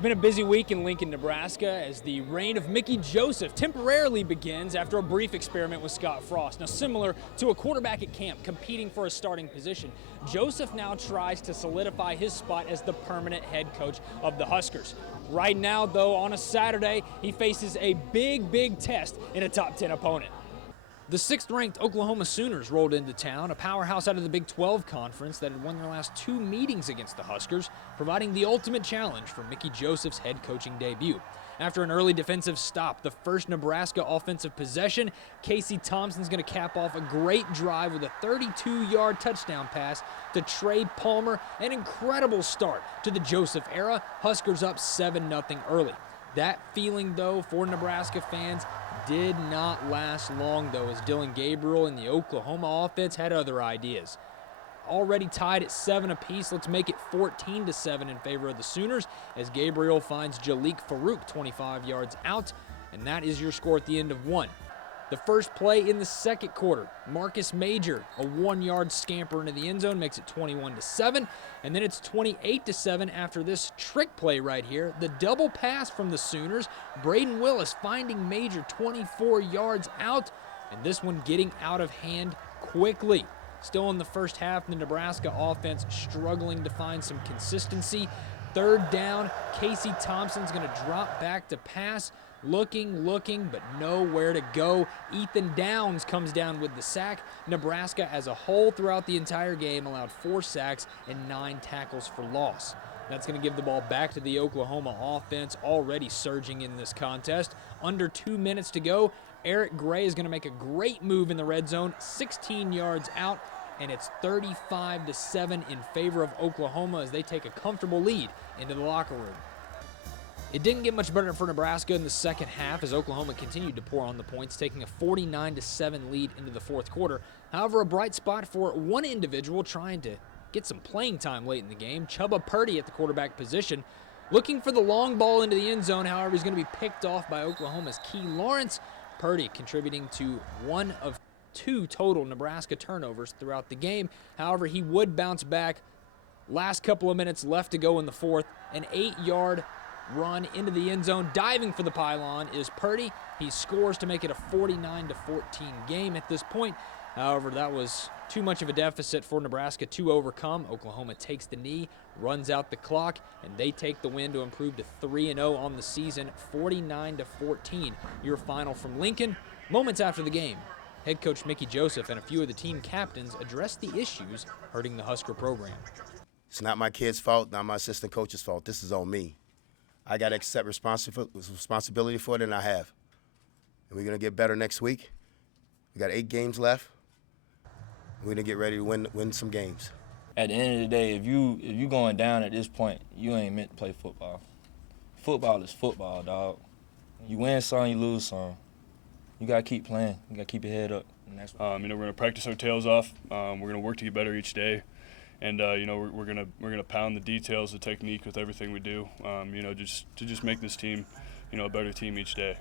It's been a busy week in Lincoln, Nebraska, as the reign of Mickey Joseph temporarily begins after a brief experiment with Scott Frost. Now, similar to a quarterback at camp competing for a starting position, Joseph now tries to solidify his spot as the permanent head coach of the Huskers. Right now, though, on a Saturday, he faces a big test in a top 10 opponent. The 6th-ranked Oklahoma Sooners rolled into town, a powerhouse out of the Big 12 Conference that had won their last 2 meetings against the Huskers, providing the ultimate challenge for Mickey Joseph's head coaching debut. After an early defensive stop, the first Nebraska offensive possession, Casey Thompson's going to cap off a great drive with a 32-yard touchdown pass to Trey Palmer. An incredible start to the Joseph era. Huskers up 7-0 early. That feeling, though, for Nebraska fans did not last long, though, as Dylan Gabriel and the Oklahoma offense had other ideas. Already tied at 7 apiece, let's make it 14-7 in favor of the Sooners, as Gabriel finds Jalik Farouk 25 yards out, and that is your score at the end of 1. The first play in the second quarter, Marcus Major, a 1-yard scamper into the end zone, makes it 21-7, and then it's 28-7 after this trick play right here. The double pass from the Sooners, Braden Willis finding Major 24 yards out, and this one getting out of hand quickly. Still in the first half, the Nebraska offense struggling to find some consistency. 3rd down, Casey Thompson's going to drop back to pass. Looking, but nowhere to go. Ethan Downs comes down with the sack. Nebraska as a whole throughout the entire game allowed 4 sacks and 9 tackles for loss. That's going to give the ball back to the Oklahoma offense, already surging in this contest. Under 2 minutes to go, Eric Gray is going to make a great move in the red zone, 16 yards out, and it's 35-7 in favor of Oklahoma as they take a comfortable lead into the locker room. It didn't get much better for Nebraska in the second half as Oklahoma continued to pour on the points, taking a 49-7 lead into the fourth quarter. However, a bright spot for one individual trying to get some playing time late in the game, Chubba Purdy at the quarterback position, looking for the long ball into the end zone. However, he's going to be picked off by Oklahoma's Key Lawrence. Purdy contributing to 1 of 2 total Nebraska turnovers throughout the game. However, he would bounce back. Last couple of minutes left to go in the fourth, an 8-yard run into the end zone. Diving for the pylon is Purdy. He scores to make it a 49-14 game at this point. However, that was too much of a deficit for Nebraska to overcome. Oklahoma takes the knee, runs out the clock, and they take the win to improve to 3-0 on the season, 49-14. Your final from Lincoln. Moments after the game, head coach Mickey Joseph and a few of the team captains addressed the issues hurting the Husker program. It's not my kid's fault, not my assistant coach's fault. This is on me. I got to accept responsibility for it, and I have. And we're going to get better next week. We got 8 games left. We're going to get ready to win some games. At the end of the day, if you going down at this point, you ain't meant to play football. Football is football, dog. You win some, you lose some. You got to keep playing. You got to keep your head up. And that's we're going to practice our tails off. We're going to work to get better each day. And we're gonna pound the details, the technique with everything we do. Just to make this team, a better team each day.